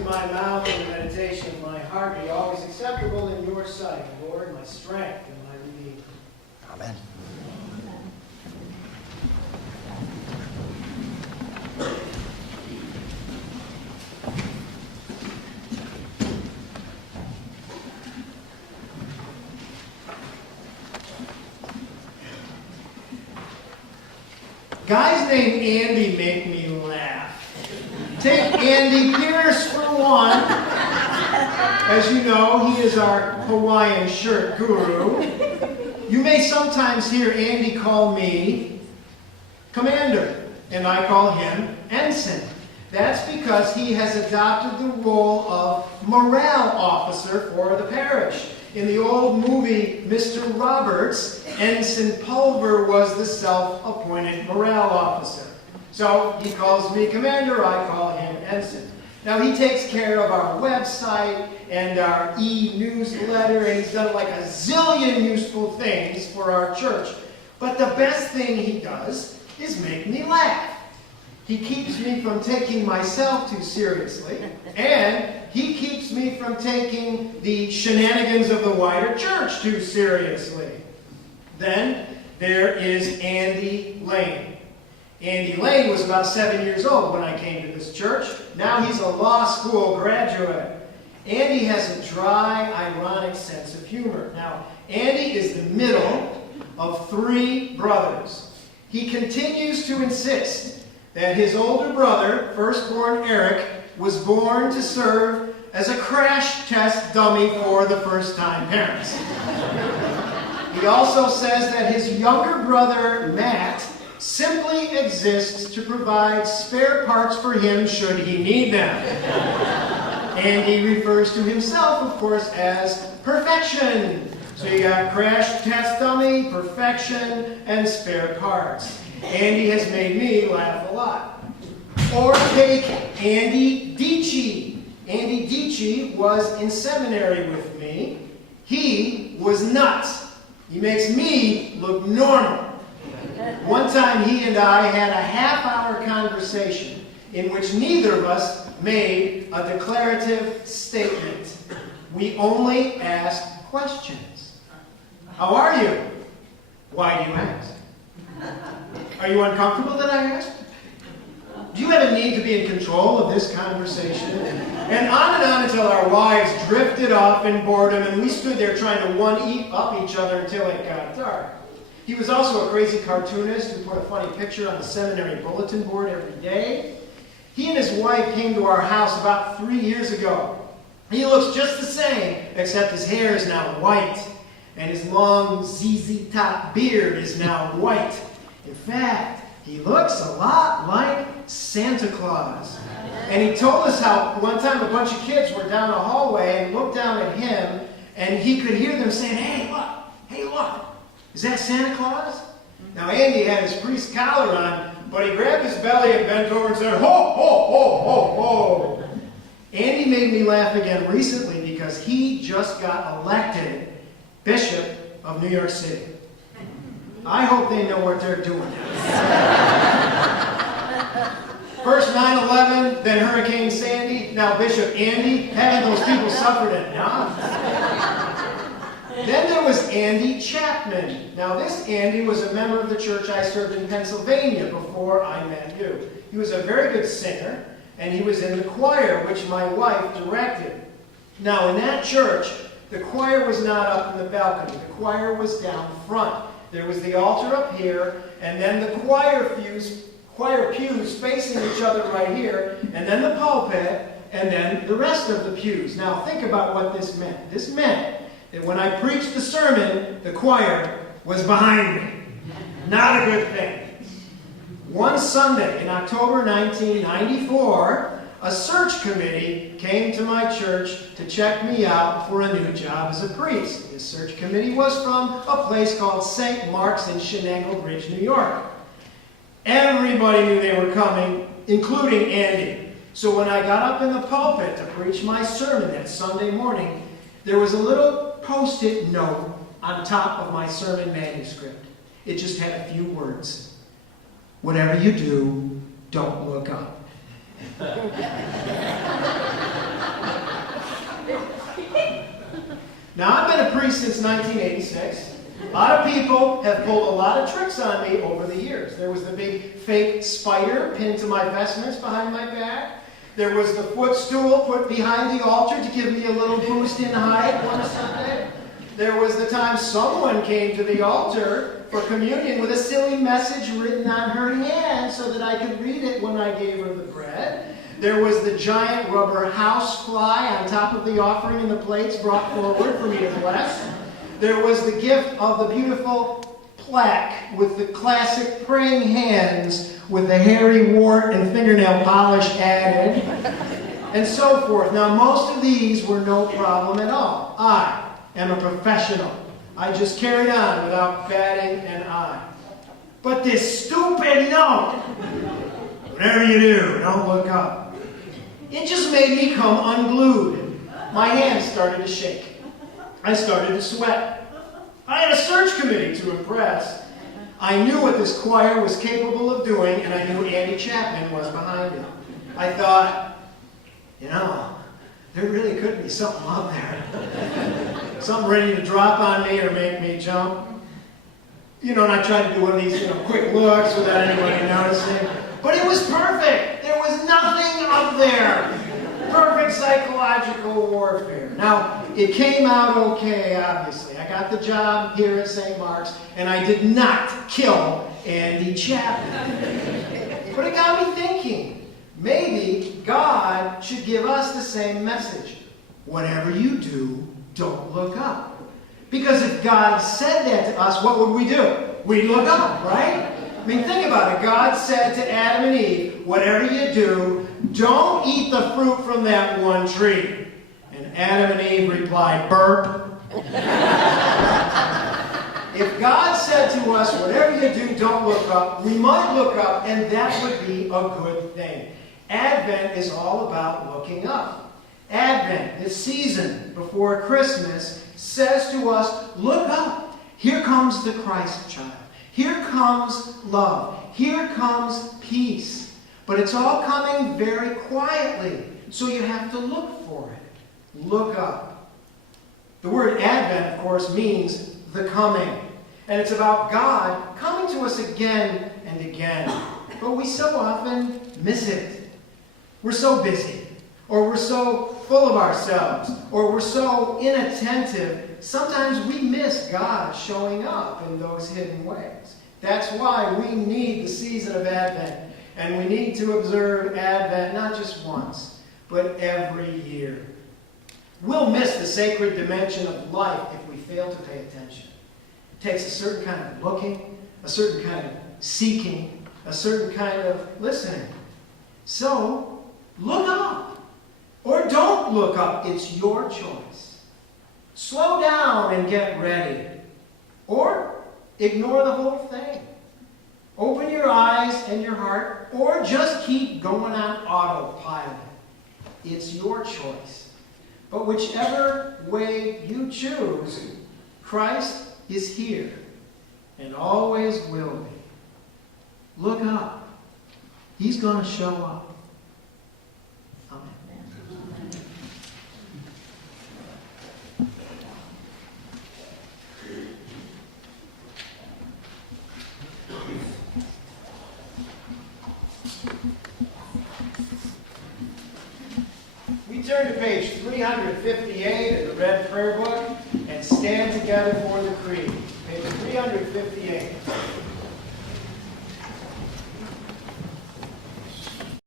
of my mouth and the meditation of my heart be always acceptable in your sight, Lord, my strength and my Redeemer. Amen. Guys named Andy make me laugh. Take Andy Pierce for one. As you know, he is our Hawaiian shirt guru. You may sometimes hear Andy call me Commander, and I call him Ensign. That's because he has adopted the role of morale officer for the parish. In the old movie, Mr. Roberts, Ensign Pulver was the self-appointed morale officer. So he calls me Commander, I call him Ensign. Now he takes care of our website and our e-newsletter, and he's done like a zillion useful things for our church. But the best thing he does is make me laugh. He keeps me from taking myself too seriously, and he keeps me from taking the shenanigans of the wider church too seriously. Then there is Andy Lane. Andy Lane was about 7 years old when I came to this church. Now he's a law school graduate. Andy has a dry, ironic sense of humor. Now, Andy is the middle of 3 brothers. He continues to insist that his older brother, firstborn Eric, was born to serve as a crash test dummy for the first-time parents. He also says that his younger brother, Matt, simply exists to provide spare parts for him should he need them. And he refers to himself, of course, as perfection. So you got crash test dummy, perfection, and spare parts. Andy has made me laugh a lot. Or take Andy Dici. Andy Dici was in seminary with me. He was nuts. He makes me look normal. One time he and I had a half-hour conversation in which neither of us made a declarative statement. We only asked questions. How are you? Why do you ask? Are you uncomfortable that I asked? Do you have a need to be in control of this conversation? And on until our wives drifted off in boredom and we stood there trying to one-up each other until it got dark. He was also a crazy cartoonist who put a funny picture on the seminary bulletin board every day. He and his wife came to our house about 3 years ago. He looks just the same, except his hair is now white, and his long ZZ Top beard is now white. In fact, he looks a lot like Santa Claus. And he told us how one time a bunch of kids were down a hallway and looked down at him, and he could hear them saying, hey look, is that Santa Claus? Now Andy had his priest collar on, but he grabbed his belly and bent over and said, ho, ho, ho, ho, ho. Andy made me laugh again recently because he just got elected Bishop of New York City. I hope they know what they're doing. First 9/11, then Hurricane Sandy, now Bishop Andy. Haven't those people suffered enough? Then there was Andy Chapman. Now this Andy was a member of the church I served in Pennsylvania before I met you. He was a very good singer, and he was in the choir, which my wife directed. Now in that church, the choir was not up in the balcony. The choir was down front. There was the altar up here, and then the choir pews facing each other right here, and then the pulpit, and then the rest of the pews. Now think about what this meant. This meant that when I preached the sermon, the choir was behind me. Not a good thing. One Sunday in October 1994, a search committee came to my church to check me out for a new job as a priest. This search committee was from a place called St. Mark's in Chenango Bridge, New York. Everybody knew they were coming, including Andy. So when I got up in the pulpit to preach my sermon that Sunday morning, there was a little post-it note on top of my sermon manuscript. It just had a few words. Whatever you do, don't look up. Now, I've been a priest since 1986. A lot of people have pulled a lot of tricks on me over the years. There was the big fake spider pinned to my vestments behind my back. There was the footstool put behind the altar to give me a little boost in height one Sunday. There was the time someone came to the altar for communion with a silly message written on her hand so that I could read it when I gave her the bread. There was the giant rubber house fly on top of the offering and the plates brought forward for me to bless. There was the gift of the beautiful plaque with the classic praying hands with the hairy wart and fingernail polish added, and so forth. Now, most of these were no problem at all. I am a professional. I just carried on without batting an eye. But this stupid note, whatever you do, don't look up. It just made me come unglued. My hands started to shake. I started to sweat. I had a search committee to impress. I knew what this choir was capable of doing, and I knew Andy Chapman was behind it. I thought, there really could be something up there. Something ready to drop on me or make me jump. And I tried to do one of these, quick looks without anybody noticing. But it was perfect. There was nothing up there. Perfect psychological warfare. Now, it came out okay, obviously. I got the job here at St. Mark's, and I did not kill Andy Chapman. But it got me thinking, maybe God should give us the same message. Whatever you do, don't look up. Because if God said that to us, what would we do? We'd look up, right? I mean, think about it. God said to Adam and Eve, whatever you do, don't eat the fruit from that one tree. And Adam and Eve replied, burp. If God said to us, whatever you do, don't look up, we might look up, and that would be a good thing. Advent is all about looking up. Advent, this season before Christmas, says to us, look up. Here comes the Christ child. Here comes love. Here comes peace. But it's all coming very quietly, so you have to look for it. Look up. The word Advent, of course, means the coming. And it's about God coming to us again and again. But we so often miss it. We're so busy, or we're so full of ourselves, or we're so inattentive. Sometimes we miss God showing up in those hidden ways. That's why we need the season of Advent. And we need to observe Advent not just once, but every year. We'll miss the sacred dimension of life if we fail to pay attention. It takes a certain kind of looking, a certain kind of seeking, a certain kind of listening. So, look up. Or don't look up. It's your choice. Slow down and get ready. Or ignore the whole thing. Open your eyes and your heart, or just keep going on autopilot. It's your choice. But whichever way you choose, Christ is here and always will be. Look up. He's going to show up. Turn to page 358 of the Red Prayer Book and stand together for the Creed. Page 358.